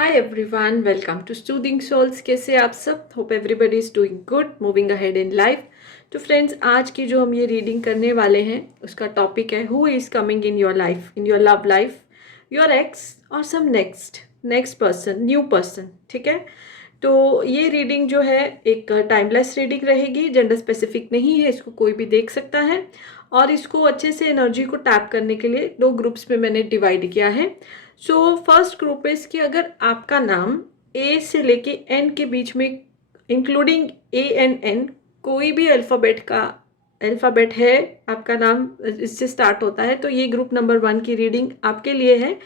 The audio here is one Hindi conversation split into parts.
Hi everyone, welcome to soothing souls. कैसे आप सब? Hope everybody is doing good, moving ahead in life. तो फ्रेंड्स, आज की जो हम ये रीडिंग करने वाले हैं उसका टॉपिक है who is coming in your life, in your love life, your x और सम नेक्स्ट पर्सन, न्यू पर्सन। ठीक है, तो ये रीडिंग जो है एक टाइमलेस रीडिंग रहेगी, जेंडर स्पेसिफिक नहीं है, इसको कोई भी देख सकता है। और इसको अच्छे से एनर्जी को टैप करने के लिए दो ग्रुप्स में मैंने डिवाइड किया है। सो फर्स्ट ग्रुप है कि अगर आपका नाम ए से लेके एन के बीच में, इंक्लूडिंग ए एंड एन, कोई भी अल्फ़ाबेट है, आपका नाम इससे स्टार्ट होता है, तो ये ग्रुप नंबर 1 की रीडिंग आपके लिए है।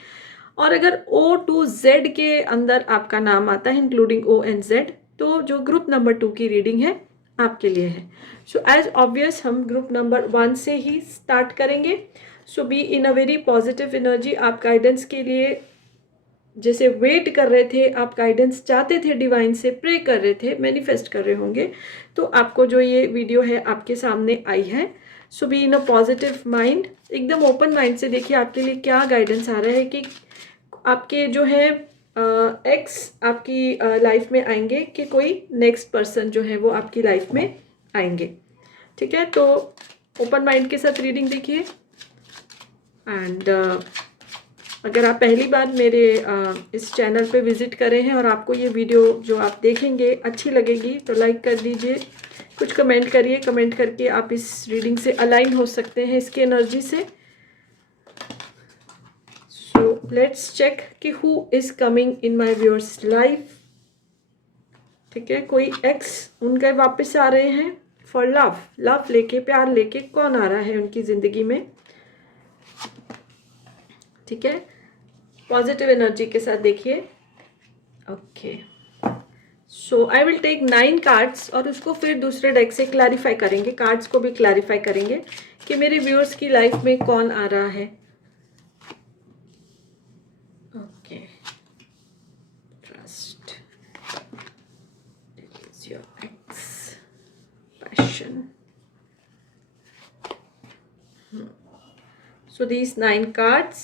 और अगर ओ टू जेड के अंदर आपका नाम आता है, इंक्लूडिंग ओ एंड जेड, तो जो ग्रुप नंबर 2 की रीडिंग है आपके लिए है। सो एज ऑब्वियस हम ग्रुप नंबर 1 से ही स्टार्ट करेंगे। So be in a very positive energy. आप गाइडेंस के लिए जैसे वेट कर रहे थे, आप गाइडेंस चाहते थे, डिवाइन से प्रे कर रहे थे, मैनिफेस्ट कर रहे होंगे, तो आपको जो ये वीडियो है आपके सामने आई है। So be in a positive mind, एकदम ओपन माइंड से देखिए आपके लिए क्या गाइडेंस आ रहा है कि आपके जो है एक्स आपकी लाइफ में आएंगे कि कोई नेक्स्ट पर्सन जो है वो आपकी लाइफ में आएंगे। ठीक है, तो ओपन माइंड के साथ रीडिंग देखिए। एंड अगर आप पहली बार मेरे इस चैनल पे विजिट करें हैं और आपको ये वीडियो जो आप देखेंगे अच्छी लगेगी तो लाइक कर दीजिए, कुछ कमेंट करिए। कमेंट करके आप इस रीडिंग से अलाइन हो सकते हैं, इसकी एनर्जी से। सो लेट्स चेक कि who is coming in my viewers life. ठीक है, कोई एक्स उनके वापस आ रहे हैं फॉर लव लेके, प्यार लेके कौन आ रहा है उनकी जिंदगी में। ठीक है, पॉजिटिव एनर्जी के साथ देखिए। Okay, so I will take 9 cards और उसको फिर दूसरे डेक से क्लैरिफाई करेंगे, कार्ड्स को भी क्लैरिफाई करेंगे कि मेरे व्यूअर्स की लाइफ में कौन आ रहा है। Okay, trust, is your x, passion. So these 9 cards,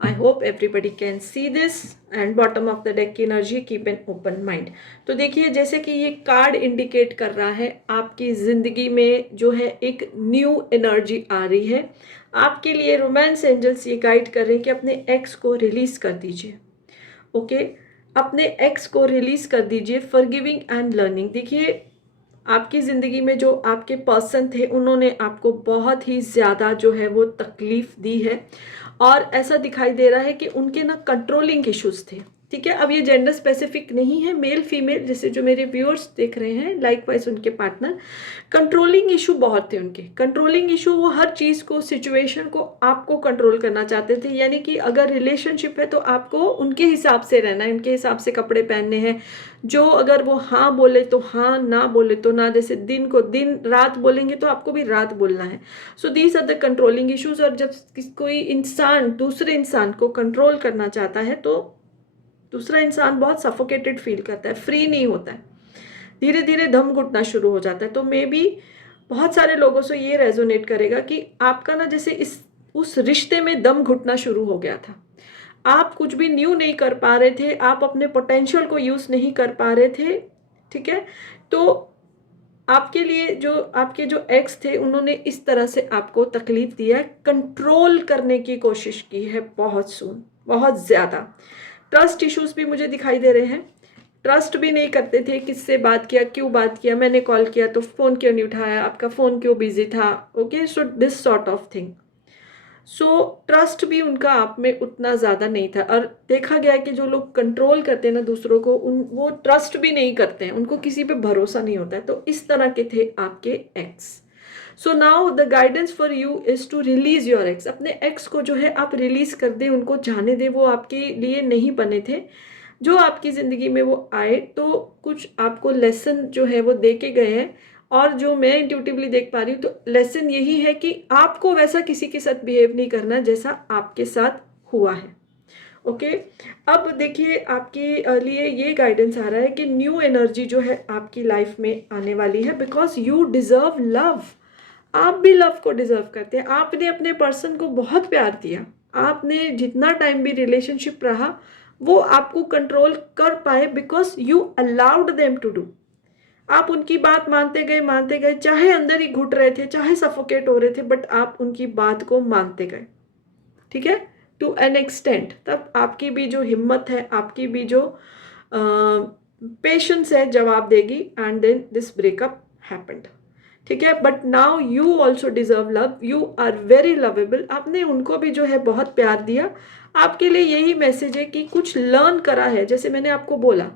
I hope everybody can see this, and bottom of the deck की energy, keep an open mind. तो देखिए, जैसे कि ये कार्ड इंडिकेट कर रहा है आपकी ज़िंदगी में जो है एक न्यू एनर्जी आ रही है आपके लिए। रोमांस एंजल्स ये गाइड कर रहे हैं कि अपने एक्स को रिलीज़ कर दीजिए। ओके, अपने एक्स को रिलीज़ कर दीजिए। Forgiving and learning. देखिए, आपकी ज़िंदगी में जो आपके पर्सन थे उन्होंने आपको बहुत ही ज़्यादा जो है वो तकलीफ़ दी है, और ऐसा दिखाई दे रहा है कि उनके ना कंट्रोलिंग इश्यूज थे। ठीक है, अब ये जेंडर स्पेसिफिक नहीं है, मेल फीमेल, जैसे जो मेरे व्यूअर्स देख रहे हैं, लाइकवाइज उनके पार्टनर, कंट्रोलिंग इशू बहुत थे उनके। कंट्रोलिंग इशू, वो हर चीज़ को, सिचुएशन को आपको कंट्रोल करना चाहते थे। यानी कि अगर रिलेशनशिप है तो आपको उनके हिसाब से रहना है, उनके हिसाब से कपड़े पहनने हैं। जो अगर वो हाँ बोले तो हाँ, ना बोले तो ना। जैसे दिन को दिन, रात बोलेंगे तो आपको भी रात बोलना है। So these are the controlling issues. और जब कोई इंसान दूसरे इंसान को कंट्रोल करना चाहता है तो दूसरा इंसान बहुत सफोकेटेड फील करता है, फ्री नहीं होता है, धीरे धीरे दम घुटना शुरू हो जाता है। तो मे बी बहुत सारे लोगों से ये रेजोनेट करेगा कि आपका ना जैसे इस उस रिश्ते में दम घुटना शुरू हो गया था। आप कुछ भी न्यू नहीं कर पा रहे थे, आप अपने पोटेंशियल को यूज़ नहीं कर पा रहे थे। ठीक है, तो आपके लिए जो आपके जो एक्स थे उन्होंने इस तरह से आपको तकलीफ दिया है, कंट्रोल करने की कोशिश की है बहुत ज़्यादा। ट्रस्ट इश्यूज भी मुझे दिखाई दे रहे हैं। ट्रस्ट भी नहीं करते थे, किससे बात किया, क्यों बात किया, मैंने कॉल किया तो फ़ोन क्यों नहीं उठाया, आपका फ़ोन क्यों बिजी था। Okay, so this sort of thing. So trust भी उनका आप में उतना ज़्यादा नहीं था। और देखा गया कि जो लोग कंट्रोल करते हैं ना दूसरों को, वो ट्रस्ट भी नहीं करते हैं, उनको किसी पे भरोसा नहीं होता है। तो इस तरह के थे आपके ex. So now the guidance for you is to release your ex. अपने एक्स को जो है आप रिलीज कर दें, उनको जाने दें, वो आपके लिए नहीं बने थे। जो आपकी ज़िंदगी में वो आए तो कुछ आपको लेसन जो है वो दे के गए हैं। और जो मैं इंट्यूटिवली देख पा रही हूँ तो लेसन यही है कि आपको वैसा किसी के साथ बिहेव नहीं करना जैसा आपके साथ हुआ है। ओके, अब देखिए आपके लिए ये गाइडेंस आ रहा है कि न्यू एनर्जी जो है आपकी लाइफ में आने वाली है, बिकॉज यू डिजर्व लव। आप भी लव को डिजर्व करते हैं। आपने अपने पर्सन को बहुत प्यार दिया, आपने जितना टाइम भी रिलेशनशिप रहा वो आपको कंट्रोल कर पाए because you allowed them to do. आप उनकी बात मानते गए, चाहे अंदर ही घुट रहे थे, चाहे सफोकेट हो रहे थे, बट आप उनकी बात को मानते गए, ठीक है, टू एन एक्सटेंट। तब आपकी भी जो हिम्मत है, आपकी भी जो पेशेंस है जवाब देगी, and then this breakup happened, ठीक है। But now you also deserve love, you are very lovable. आपने उनको भी जो है बहुत प्यार दिया। आपके लिए यही मैसेज है कि कुछ लर्न करा है, जैसे मैंने आपको बोला,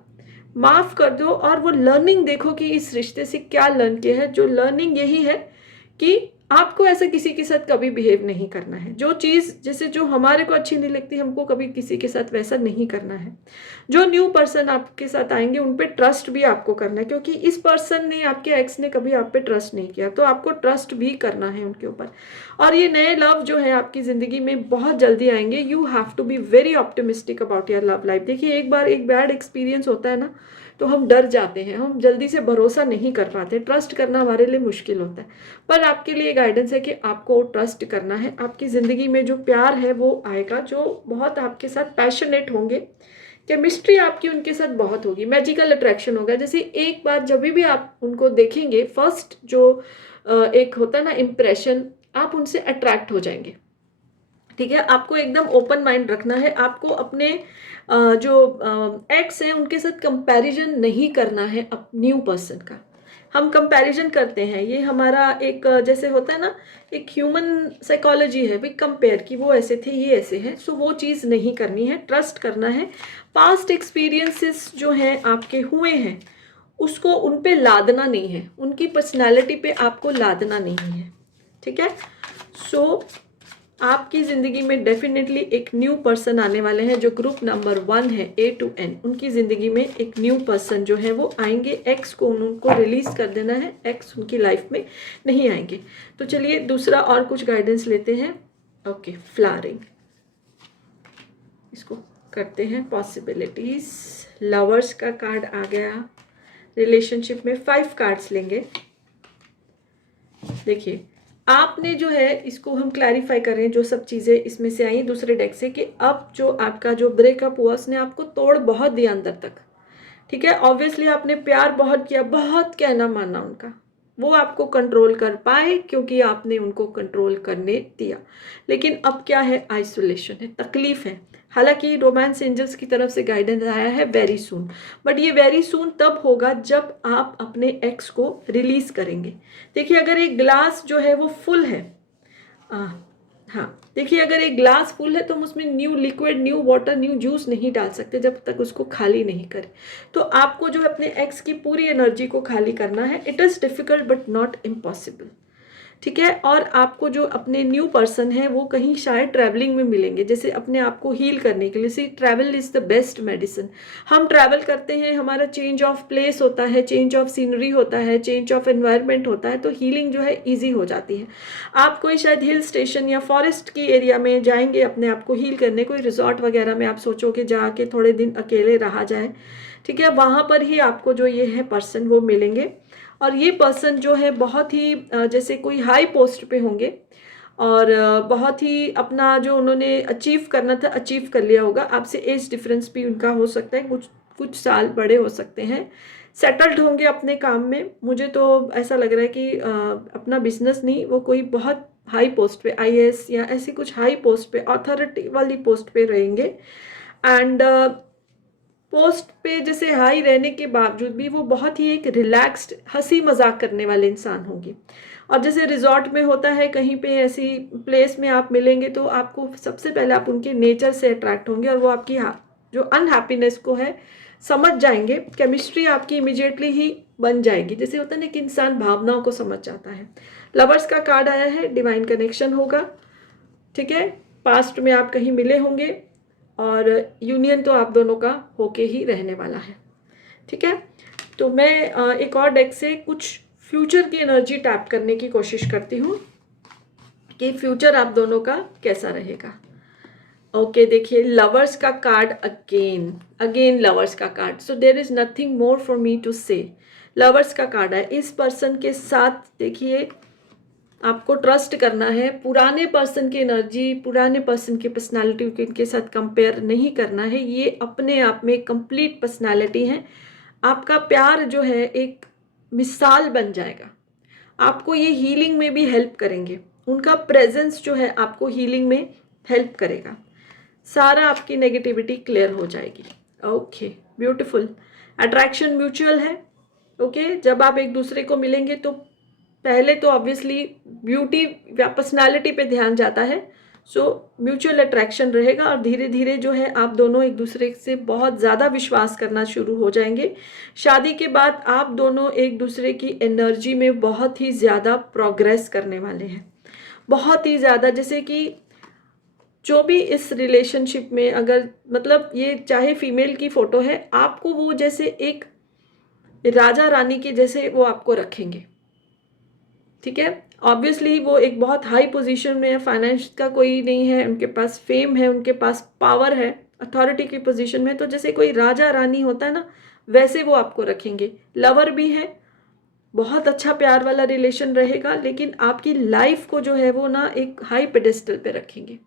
माफ कर दो और वो लर्निंग देखो कि इस रिश्ते से क्या लर्न किया है। जो लर्निंग यही है कि आपको ऐसे किसी के साथ कभी बिहेव नहीं करना है। जो चीज़ जैसे जो हमारे को अच्छी नहीं लगती, हमको कभी किसी के साथ वैसा नहीं करना है। जो न्यू पर्सन आपके साथ आएंगे उन पे ट्रस्ट भी आपको करना है, क्योंकि इस पर्सन ने, आपके एक्स ने कभी आप पे ट्रस्ट नहीं किया, तो आपको ट्रस्ट भी करना है उनके ऊपर। और ये नए लव जो है आपकी ज़िंदगी में बहुत जल्दी आएंगे। You have to be very optimistic about your love life. देखिए, एक बार एक बैड एक्सपीरियंस होता है ना, तो हम डर जाते हैं, हम जल्दी से भरोसा नहीं कर पाते, ट्रस्ट करना हमारे लिए मुश्किल होता है। पर आपके लिए गाइडेंस है कि आपको ट्रस्ट करना है। आपकी ज़िंदगी में जो प्यार है वो आएगा, जो बहुत आपके साथ पैशनेट होंगे, केमिस्ट्री आपकी उनके साथ बहुत होगी, मैजिकल अट्रैक्शन होगा। जैसे एक बार जब भी आप उनको देखेंगे, फर्स्ट जो एक होता है ना इम्प्रेशन, आप उनसे अट्रैक्ट हो जाएंगे, ठीक है। आपको एकदम ओपन माइंड रखना है। आपको अपने जो एक्स हैं उनके साथ कंपैरिजन नहीं करना है अप न्यू पर्सन का। हम कंपैरिजन करते हैं, ये हमारा एक जैसे होता है ना, एक ह्यूमन साइकोलॉजी है, भी कंपेयर कि वो ऐसे थे, ये ऐसे हैं। सो वो चीज़ नहीं करनी है, ट्रस्ट करना है। पास्ट एक्सपीरियंसेस जो हैं आपके हुए हैं, उसको उन पे लादना नहीं है, उनकी पर्सनैलिटी पे आपको लादना नहीं है, ठीक है। सो आपकी ज़िंदगी में डेफिनेटली एक न्यू पर्सन आने वाले हैं, जो ग्रुप नंबर 1 है, A to N। उनकी ज़िंदगी में एक न्यू पर्सन जो है वो आएंगे। एक्स को उनको रिलीज़ कर देना है, एक्स उनकी लाइफ में नहीं आएंगे। तो चलिए दूसरा और कुछ गाइडेंस लेते हैं। ओके, फ्लावरिंग, इसको करते हैं पॉसिबिलिटीज़। लवर्स का कार्ड आ गया। रिलेशनशिप में 5 कार्ड्स लेंगे। देखिए, आपने जो है, इसको हम क्लैरिफाई कर रहे हैं, जो सब चीज़ें इसमें से आई दूसरे डेक से, कि अब जो आपका जो ब्रेकअप हुआ उसने आपको तोड़ बहुत दिया अंदर तक, ठीक है। ऑब्वियसली आपने प्यार बहुत किया, बहुत कहना माना उनका, वो आपको कंट्रोल कर पाए क्योंकि आपने उनको कंट्रोल करने दिया। लेकिन अब क्या है, आइसोलेशन है, तकलीफ है। हालांकि रोमांस एंजल्स की तरफ से गाइडेंस आया है वेरी सून, बट ये वेरी सून तब होगा जब आप अपने एक्स को रिलीज करेंगे। देखिए, अगर एक ग्लास जो है वो फुल है, हाँ, देखिए, अगर एक ग्लास फुल है तो हम उसमें new liquid, new water, new juice नहीं डाल सकते जब तक उसको खाली नहीं करें। तो आपको जो अपने एक्स की पूरी एनर्जी को खाली करना है। It is difficult but not impossible, ठीक है। और आपको जो अपने न्यू पर्सन है वो कहीं शायद ट्रैवलिंग में मिलेंगे, जैसे अपने आप को हील करने के लिए। See, travel is the best medicine. हम ट्रैवल करते हैं, हमारा चेंज ऑफ प्लेस होता है, चेंज ऑफ सीनरी होता है, चेंज ऑफ एनवायरनमेंट होता है, तो हीलिंग जो है ईजी हो जाती है। आप कोई शायद हिल स्टेशन या फॉरेस्ट की एरिया में जाएंगे अपने आप को हील करने, कोई रिजॉर्ट वगैरह में आप सोचो कि जाके थोड़े दिन अकेले रहा जाए, ठीक है। वहाँ पर ही आपको जो ये है पर्सन वो मिलेंगे। और ये पर्सन जो है बहुत ही जैसे कोई हाई पोस्ट पे होंगे, और बहुत ही अपना जो उन्होंने अचीव करना था अचीव कर लिया होगा। आपसे एज डिफरेंस भी उनका हो सकता है, कुछ कुछ साल बड़े हो सकते हैं। सेटल्ड होंगे अपने काम में। मुझे तो ऐसा लग रहा है कि अपना बिजनेस नहीं, वो कोई बहुत हाई पोस्ट पे, IAS या ऐसी कुछ हाई पोस्ट पे, अथॉरिटी वाली पोस्ट पे रहेंगे। एंड पोस्ट पे जैसे हाई रहने के बावजूद भी वो बहुत ही एक रिलैक्स्ड, हंसी मजाक करने वाले इंसान होंगे। और जैसे रिजॉर्ट में होता है, कहीं पे ऐसी प्लेस में आप मिलेंगे तो आपको सबसे पहले आप उनके नेचर से अट्रैक्ट होंगे, और वो आपकी जो अनहैप्पीनेस को है समझ जाएंगे। केमिस्ट्री आपकी इमिजिएटली ही बन जाएगी। जैसे होता है ना कि इंसान भावनाओं को समझ जाता है। लवर्स का कार्ड आया है, डिवाइन कनेक्शन होगा, ठीक है। पास्ट में आप कहीं मिले होंगे, और यूनियन तो आप दोनों का होके ही रहने वाला है, ठीक है। तो मैं एक और डेक से कुछ फ्यूचर की एनर्जी टैप करने की कोशिश करती हूँ कि फ्यूचर आप दोनों का कैसा रहेगा। ओके, देखिए, लवर्स का कार्ड अगेन लवर्स का card. So there is nothing more for me to say. Lovers का कार्ड है। इस पर्सन के साथ देखिए आपको ट्रस्ट करना है, पुराने पर्सन की एनर्जी, पुराने पर्सन की पर्सनालिटी के साथ कंपेयर नहीं करना है। ये अपने आप में एक कंप्लीट पर्सनालिटी है। आपका प्यार जो है एक मिसाल बन जाएगा, आपको ये हीलिंग में भी हेल्प करेंगे। उनका प्रेजेंस जो है आपको हीलिंग में हेल्प करेगा, सारा आपकी नेगेटिविटी क्लियर हो जाएगी। Okay, beautiful. अट्रैक्शन म्यूचुअल है। ओके, जब आप एक दूसरे को मिलेंगे तो पहले तो ऑब्वियसली ब्यूटी या पर्सनालिटी पे ध्यान जाता है, सो म्यूचुअल अट्रैक्शन रहेगा और धीरे धीरे जो है आप दोनों एक दूसरे से बहुत ज़्यादा विश्वास करना शुरू हो जाएंगे। शादी के बाद आप दोनों एक दूसरे की एनर्जी में बहुत ही ज़्यादा प्रोग्रेस करने वाले हैं, बहुत ही ज़्यादा। जैसे कि जो भी इस रिलेशनशिप में, अगर मतलब ये चाहे फीमेल की फ़ोटो है, आपको वो जैसे एक राजा रानी के जैसे वो आपको रखेंगे, ठीक है। ऑब्वियसली वो एक बहुत हाई पोजीशन में है, फाइनेंस का कोई नहीं है, उनके पास फेम है, उनके पास पावर है, अथॉरिटी की पोजीशन में, तो जैसे कोई राजा रानी होता है ना, वैसे वो आपको रखेंगे। लवर भी है, बहुत अच्छा प्यार वाला रिलेशन रहेगा, लेकिन आपकी लाइफ को जो है वो ना एक हाई पेडेस्टल पे रखेंगे।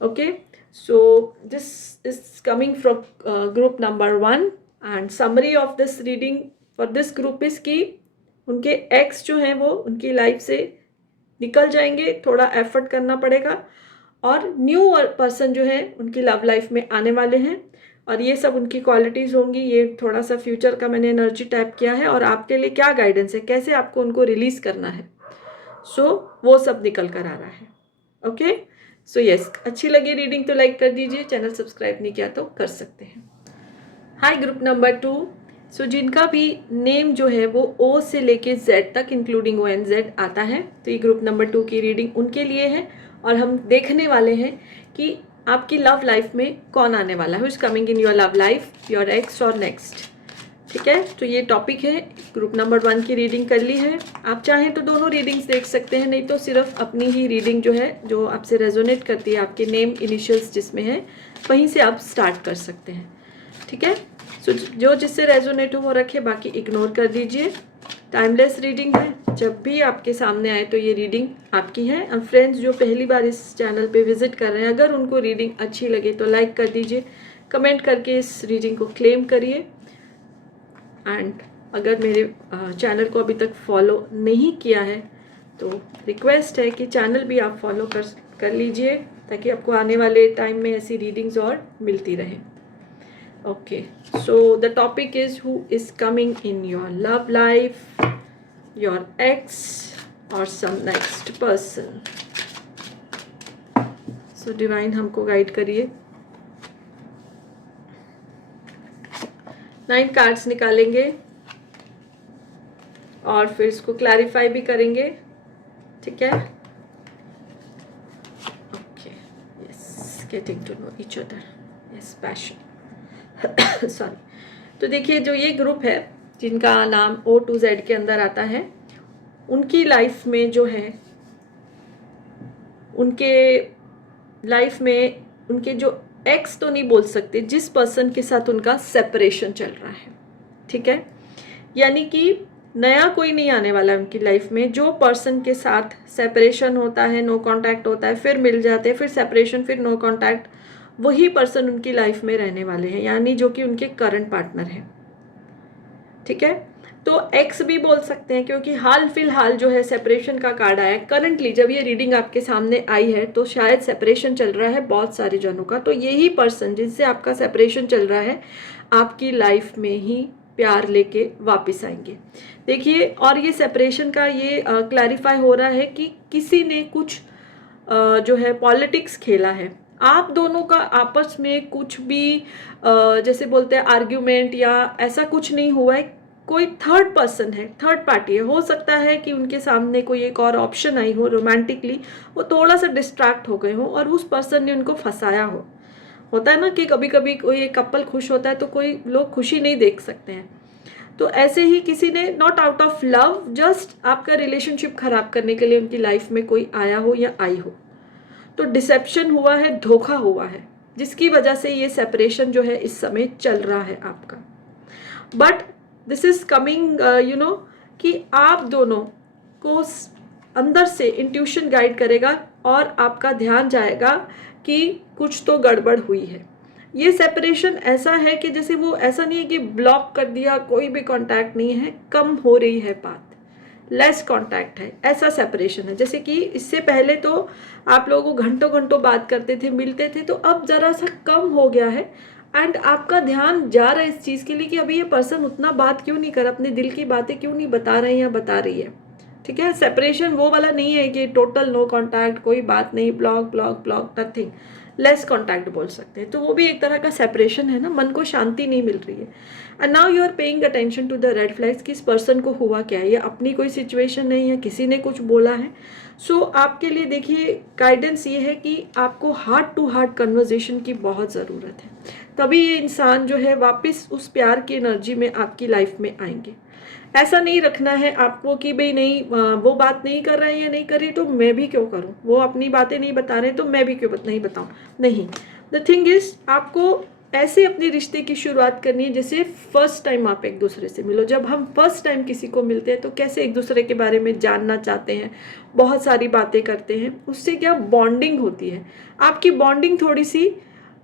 Okay, so this is coming from group number 1 and summary of this reading for this group is की उनके एक्स जो हैं वो उनकी लाइफ से निकल जाएंगे, थोड़ा एफर्ट करना पड़ेगा, और न्यू पर्सन जो है उनकी लव लाइफ में आने वाले हैं, और ये सब उनकी क्वालिटीज़ होंगी। ये थोड़ा सा फ्यूचर का मैंने एनर्जी टाइप किया है, और आपके लिए क्या गाइडेंस है, कैसे आपको उनको रिलीज़ करना है, सो वो सब निकल कर आ रहा है। ओके, सो यस, अच्छी लगी रीडिंग तो लाइक कर दीजिए, चैनल सब्सक्राइब नहीं किया तो कर सकते हैं। हाय ग्रुप नंबर 2, सो जिनका भी नेम जो है वो ओ से लेके जेड तक इंक्लूडिंग ONZ आता है, तो ये ग्रुप नंबर 2 की रीडिंग उनके लिए है। और हम देखने वाले हैं कि आपकी लव लाइफ में कौन आने वाला है, who is coming in your love life, your x और नेक्स्ट। ठीक है, तो ये टॉपिक है। ग्रुप नंबर 1 की रीडिंग कर ली है। आप चाहें तो दोनों रीडिंग्स देख सकते हैं, नहीं तो सिर्फ अपनी ही रीडिंग जो है, जो आपसे रेजोनेट करती है, आपके नेम इनिशियल्स जिसमें है, वहीं से आप स्टार्ट कर सकते हैं। ठीक है, सो जो जिससे रेजोनेट हो वो रखे, बाकी इग्नोर कर दीजिए। टाइमलेस रीडिंग है, जब भी आपके सामने आए तो ये रीडिंग आपकी है। और फ्रेंड्स जो पहली बार इस चैनल पे विजिट कर रहे हैं, अगर उनको रीडिंग अच्छी लगे तो लाइक कर दीजिए, कमेंट करके इस रीडिंग को क्लेम करिए। एंड अगर मेरे चैनल को अभी तक फॉलो नहीं किया है तो रिक्वेस्ट है कि चैनल भी आप फॉलो कर लीजिए, ताकि आपको आने वाले टाइम में ऐसी रीडिंग्स और मिलती रहे। Okay, so the topic is who is coming in your love life, your ex or some next person. So divine हमको गाइड करिए। 9 कार्ड्स निकालेंगे और फिर इसको क्लैरिफाई भी करेंगे, ठीक है। Okay, yes, getting to know each other, yes, passion sorry. तो देखिए, जो ये ग्रुप है जिनका नाम O to Z के अंदर आता है, उनकी लाइफ में जो है, उनके लाइफ में उनके जो एक्स तो नहीं बोल सकते, जिस पर्सन के साथ उनका सेपरेशन चल रहा है, ठीक है, यानी कि नया कोई नहीं आने वाला है उनकी लाइफ में। जो पर्सन के साथ सेपरेशन होता है, नो कांटेक्ट होता है, फिर मिल जाते हैं, फिर सेपरेशन, फिर नो कांटेक्ट, वही पर्सन उनकी लाइफ में रहने वाले हैं, यानी जो कि उनके करंट पार्टनर हैं, ठीक है। तो एक्स भी बोल सकते हैं, क्योंकि हाल फिलहाल जो है सेपरेशन का कार्ड आया है। करंटली जब ये रीडिंग आपके सामने आई है तो शायद सेपरेशन चल रहा है बहुत सारे जनों का, तो यही पर्सन जिनसे आपका सेपरेशन चल रहा है आपकी लाइफ में ही प्यार लेके वापस आएंगे। देखिए, और ये सेपरेशन का ये क्लैरिफाई हो रहा है कि किसी ने कुछ जो है पॉलिटिक्स खेला है, आप दोनों का आपस में कुछ भी जैसे बोलते हैं आर्ग्यूमेंट या ऐसा कुछ नहीं हुआ है। कोई थर्ड पर्सन है, थर्ड पार्टी है, हो सकता है कि उनके सामने कोई एक और ऑप्शन आई हो रोमांटिकली, वो थोड़ा सा डिस्ट्रैक्ट हो गए हो और उस पर्सन ने उनको फंसाया हो। होता है ना कि कभी कभी कोई एक कपल खुश होता है तो कोई लोग खुशी नहीं देख सकते हैं, तो ऐसे ही किसी ने not out of love, just आपका रिलेशनशिप खराब करने के लिए उनकी लाइफ में कोई आया हो या आई हो, तो डिसेप्शन हुआ है, धोखा हुआ है, जिसकी वजह से ये सेपरेशन जो है इस समय चल रहा है आपका। But this is coming you know कि आप दोनों को अंदर से इंट्यूशन गाइड करेगा और आपका ध्यान जाएगा कि कुछ तो गड़बड़ हुई है। ये सेपरेशन ऐसा है कि जैसे वो ऐसा नहीं है कि ब्लॉक कर दिया, कोई भी कांटेक्ट नहीं है, कम हो रही है बात, लेस कांटेक्ट है, ऐसा सेपरेशन है। जैसे कि इससे पहले तो आप लोगों को घंटों घंटों बात करते थे, मिलते थे, तो अब ज़रा सा कम हो गया है एंड आपका ध्यान जा रहा है इस चीज़ के लिए कि अभी ये पर्सन उतना बात क्यों नहीं कर, अपने दिल की बातें क्यों नहीं बता रहे हैं या बता रही है। ठीक है, सेपरेशन वो वाला नहीं है कि टोटल नो कांटेक्ट, कोई बात नहीं, block block block, nothing, less contact बोल सकते हैं। तो वो भी एक तरह का सेपरेशन है ना, मन को शांति नहीं मिल रही है। And now you are paying attention to the red flags कि इस पर्सन को हुआ क्या है, या अपनी कोई सिचुएशन नहीं है, किसी ने कुछ बोला है। सो आपके लिए देखिए गाइडेंस ये है कि आपको हार्ट टू हार्ट कन्वर्जेशन की बहुत ज़रूरत है, तभी ये इंसान जो है वापस उस प्यार की एनर्जी में आपकी लाइफ में आएंगे। ऐसा नहीं रखना है आपको कि भाई नहीं वो बात नहीं कर रहे हैं या नहीं कर रही तो मैं भी क्यों करूं, वो अपनी बातें नहीं बता रहे तो मैं भी क्यों नहीं बताऊं। नहीं, द थिंग इज आपको ऐसे अपने रिश्ते की शुरुआत करनी है जैसे फर्स्ट टाइम आप एक दूसरे से मिलो। जब हम फर्स्ट टाइम किसी को मिलते हैं तो कैसे एक दूसरे के बारे में जानना चाहते हैं, बहुत सारी बातें करते हैं, उससे क्या बॉन्डिंग होती है। आपकी बॉन्डिंग थोड़ी सी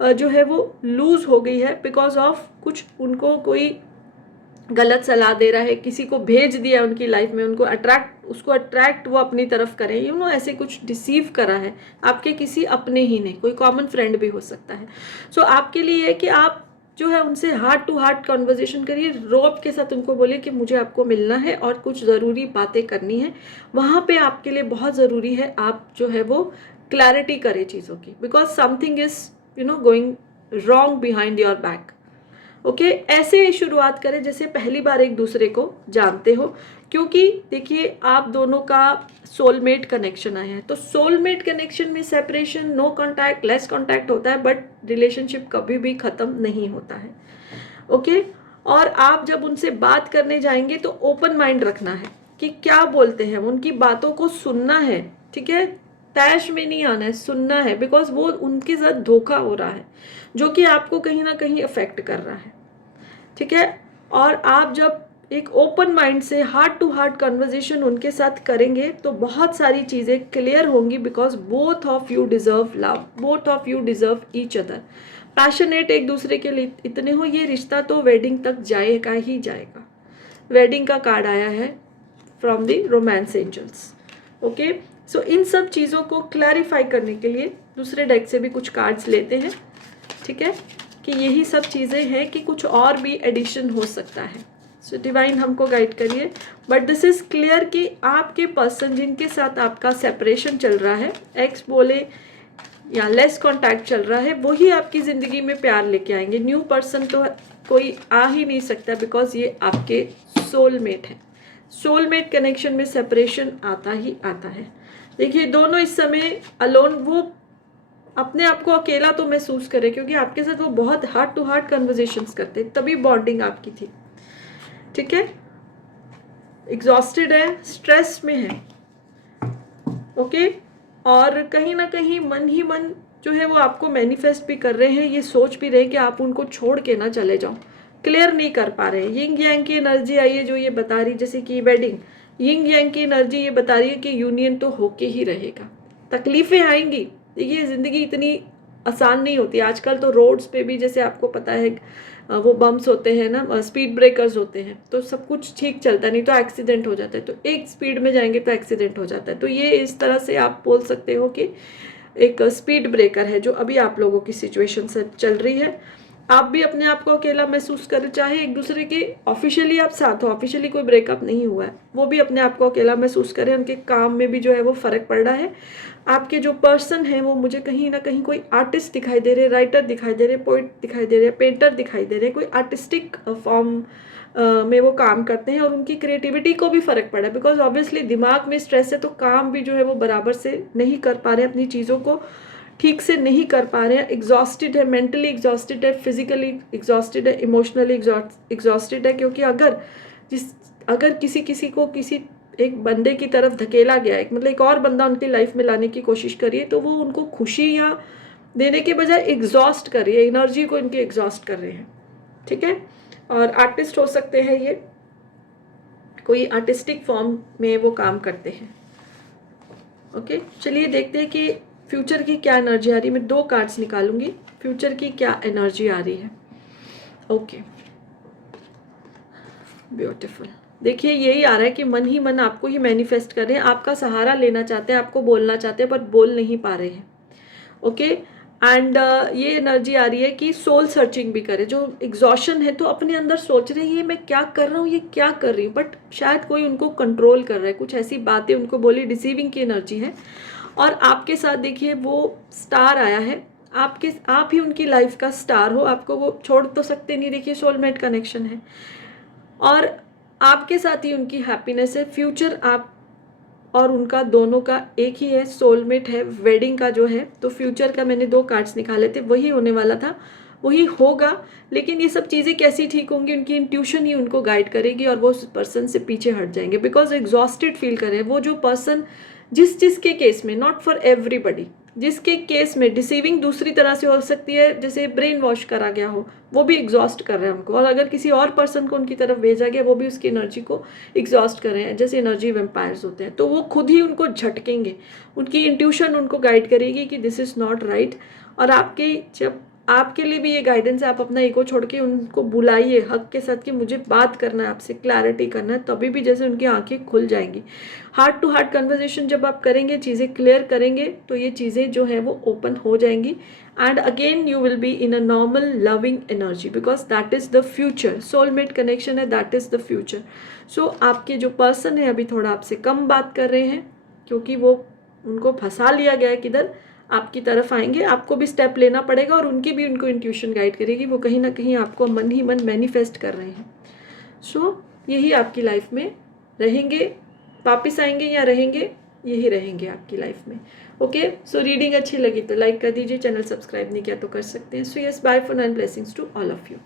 जो है वो लूज हो गई है बिकॉज ऑफ कुछ उनको कोई गलत सलाह दे रहा है, किसी को भेज दिया उनकी लाइफ में, उनको अट्रैक्ट वो अपनी तरफ करें, ऐसे कुछ डिसीव करा है आपके किसी अपने ही ने, कोई कॉमन फ्रेंड भी हो सकता है। सो आपके लिए है कि आप जो है उनसे हार्ट टू हार्ट कन्वर्जेशन करिए, रोब के साथ उनको बोलिए कि मुझे आपको मिलना है और कुछ ज़रूरी बातें करनी है। वहाँ पे आपके लिए बहुत ज़रूरी है आप जो है वो क्लैरिटी करें चीज़ों की, because something is going wrong behind your back. Okay, ऐसे ही शुरुआत करें जैसे पहली बार एक दूसरे को जानते हो, क्योंकि देखिए आप दोनों का सोलमेट कनेक्शन आया है। तो सोलमेट कनेक्शन में separation, no contact, less contact होता है, बट रिलेशनशिप कभी भी ख़त्म नहीं होता है। ओके, और आप जब उनसे बात करने जाएंगे तो ओपन माइंड रखना है कि क्या बोलते हैं, उनकी बातों को सुनना है। ठीक है, तैश में नहीं आना है, सुनना है, बिकॉज वो उनके साथ धोखा हो रहा है जो कि आपको कहीं ना कहीं अफेक्ट कर रहा है। ठीक है, और आप जब एक ओपन माइंड से हार्ट टू हार्ट कन्वर्जेशन उनके साथ करेंगे तो बहुत सारी चीज़ें क्लियर होंगी, because both of you deserve love, both of you deserve each other. Passionate एक दूसरे के लिए इतने हो, ये रिश्ता तो वेडिंग तक जाएगा ही जाएगा। वेडिंग का कार्ड आया है from the romance angels. Okay, so इन सब चीज़ों को क्लैरिफाई करने के लिए दूसरे डेक से भी कुछ कार्ड्स लेते हैं। ठीक है, कि यही सब चीज़ें हैं कि कुछ और भी एडिशन हो सकता है। सो डिवाइन हमको गाइड करिए, बट दिस इज़ क्लियर कि आपके पर्सन जिनके साथ आपका सेपरेशन चल रहा है, एक्स बोले या लेस कांटेक्ट चल रहा है, वही आपकी ज़िंदगी में प्यार लेके आएंगे। न्यू पर्सन तो कोई आ ही नहीं सकता, बिकॉज ये आपके सोलमेट है। सोलमेट कनेक्शन में सेपरेशन आता ही आता है। देखिए दोनों इस समय अलोन, वो अपने आप को अकेला तो महसूस करे, क्योंकि आपके साथ वो बहुत हार्ट टू हार्ट कन्वर्जेशंस करते, तभी बॉन्डिंग आपकी थी। ठीक है, एग्जॉस्टेड है, स्ट्रेस में है। ओके, और कहीं ना कहीं मन ही मन जो है वो आपको मैनिफेस्ट भी कर रहे हैं, ये सोच भी रहे हैं कि आप उनको छोड़ के ना चले जाओ, क्लियर नहीं कर पा रहे हैं। यिंग यांग की एनर्जी आई है जो ये बता रही, जैसे कि वेडिंग, यिंग यांग की एनर्जी ये बता रही है कि यूनियन तो होके ही रहेगा, तकलीफें आएंगी। देखिए ज़िंदगी इतनी आसान नहीं होती आजकल, तो रोड्स पे भी जैसे आपको पता है वो बम्प्स होते हैं ना, स्पीड ब्रेकर्स होते हैं, तो सब कुछ ठीक चलता नहीं तो एक्सीडेंट हो जाता है, तो एक स्पीड में जाएंगे तो एक्सीडेंट हो जाता है। तो ये इस तरह से आप बोल सकते हो कि एक स्पीड ब्रेकर है जो अभी आप लोगों की सिचुएशन से चल रही है। आप भी अपने आप को अकेला महसूस करें, चाहे एक दूसरे के ऑफिशियली आप साथ हो, ऑफिशियली कोई ब्रेकअप नहीं हुआ है, वो भी अपने आप को अकेला महसूस करें, उनके काम में भी जो है वो फ़र्क पड़ रहा है। आपके जो पर्सन है वो मुझे कहीं ना कहीं कोई आर्टिस्ट दिखाई दे रहे, राइटर दिखाई दे रहे, पोइट दिखाई दे रहे, पेंटर दिखाई दे रहे, कोई आर्टिस्टिक फॉर्म में वो काम करते हैं, और उनकी क्रिएटिविटी को भी फ़र्क पड़ा है, बिकॉज ऑब्वियसली दिमाग में स्ट्रेस है तो काम भी जो है वो बराबर से नहीं कर पा रहे, अपनी चीज़ों को ठीक से नहीं कर पा रहे हैं, एग्जॉस्टेड है, मेंटली एग्जॉस्टेड है, फिजिकली एग्जॉस्टेड है, इमोशनली एग्जॉस्टेड है। क्योंकि अगर किसी को किसी एक बंदे की तरफ धकेला गया है, मतलब एक और बंदा उनकी लाइफ में लाने की कोशिश करिए, तो वो उनको खुशी या देने के बजाय एग्जॉस्ट कर रही है, एनर्जी को इनके एग्जॉस्ट कर रहे हैं। ठीक है, और आर्टिस्ट हो सकते हैं, ये कोई आर्टिस्टिक फॉर्म में वो काम करते हैं। ओके, चलिए देखते हैं कि फ्यूचर की क्या एनर्जी आ रही है। मैं 2 कार्ड्स निकालूंगी, फ्यूचर की क्या एनर्जी आ रही है। Okay, beautiful. देखिए यही आ रहा है कि मन ही मन आपको ही मैनिफेस्ट कर रहे हैं, आपका सहारा लेना चाहते हैं, आपको बोलना चाहते हैं पर बोल नहीं पा रहे हैं। ओके, एंड ये एनर्जी आ रही है कि सोल सर्चिंग भी करे, जो एग्जॉशन है तो अपने अंदर सोच रहे हैं ये मैं क्या कर रहा हूँ, ये क्या कर रही हूँ, बट शायद कोई उनको कंट्रोल कर रहा है, कुछ ऐसी बातें उनको बोली, डिसीविंग की एनर्जी है। और आपके साथ देखिए वो स्टार आया है, आप ही उनकी लाइफ का स्टार हो, आपको वो छोड़ तो सकते नहीं, देखिए सोलमेट कनेक्शन है और आपके साथ ही उनकी हैप्पीनेस है। फ्यूचर आप और उनका दोनों का एक ही है, सोलमेट है, वेडिंग का जो है। तो फ्यूचर का मैंने 2 कार्ड्स निकाले थे, वही होने वाला था, वही होगा। लेकिन ये सब चीज़ें कैसी ठीक होंगी, उनकी इंट्यूशन ही उनको गाइड करेगी और वो उस पर्सन से पीछे हट जाएंगे, बिकॉज एग्जॉस्टेड फील कर रहे हैं वो जो पर्सन, जिसके केस में, नॉट फॉर एवरीबडी, जिसके केस में डिसीविंग दूसरी तरह से हो सकती है, जैसे ब्रेन वॉश करा गया हो, वो भी एग्जॉस्ट कर रहे हैं हमको, और अगर किसी और पर्सन को उनकी तरफ भेजा गया वो भी उसकी एनर्जी को एग्जॉस्ट कर रहे हैं, जैसे एनर्जी वेम्पायर्स होते हैं। तो वो खुद ही उनको झटकेंगे, उनकी इंट्यूशन उनको गाइड करेगी कि दिस इज़ नॉट राइट। और जब आपके लिए भी ये गाइडेंस है, आप अपना ईगो छोड़ के उनको बुलाइए हक के साथ कि मुझे बात करना है आपसे, क्लैरिटी करना है, तभी भी जैसे उनकी आंखें खुल जाएंगी। हार्ट टू हार्ट कन्वर्सेशन जब आप करेंगे, चीज़ें क्लियर करेंगे, तो ये चीज़ें जो है वो ओपन हो जाएंगी and again you will be in a normal loving energy, because that is the future. Soulmate connection है, दैट इज़ द फ्यूचर। सो आपके जो पर्सन है अभी थोड़ा आपसे कम बात कर रहे हैं, क्योंकि वो उनको फंसा लिया गया है किधर, आपकी तरफ आएंगे। आपको भी स्टेप लेना पड़ेगा और उनकी भी उनको इंट्यूशन गाइड करेगी, वो कहीं ना कहीं आपको मन ही मन मैनिफेस्ट कर रहे हैं। सो यही आपकी लाइफ में रहेंगे, वापिस आएंगे या रहेंगे, यही रहेंगे आपकी लाइफ में। ओके, सो रीडिंग अच्छी लगी तो लाइक कर दीजिए, चैनल सब्सक्राइब नहीं किया तो कर सकते हैं। So yes, bye for now, blessings to all of you.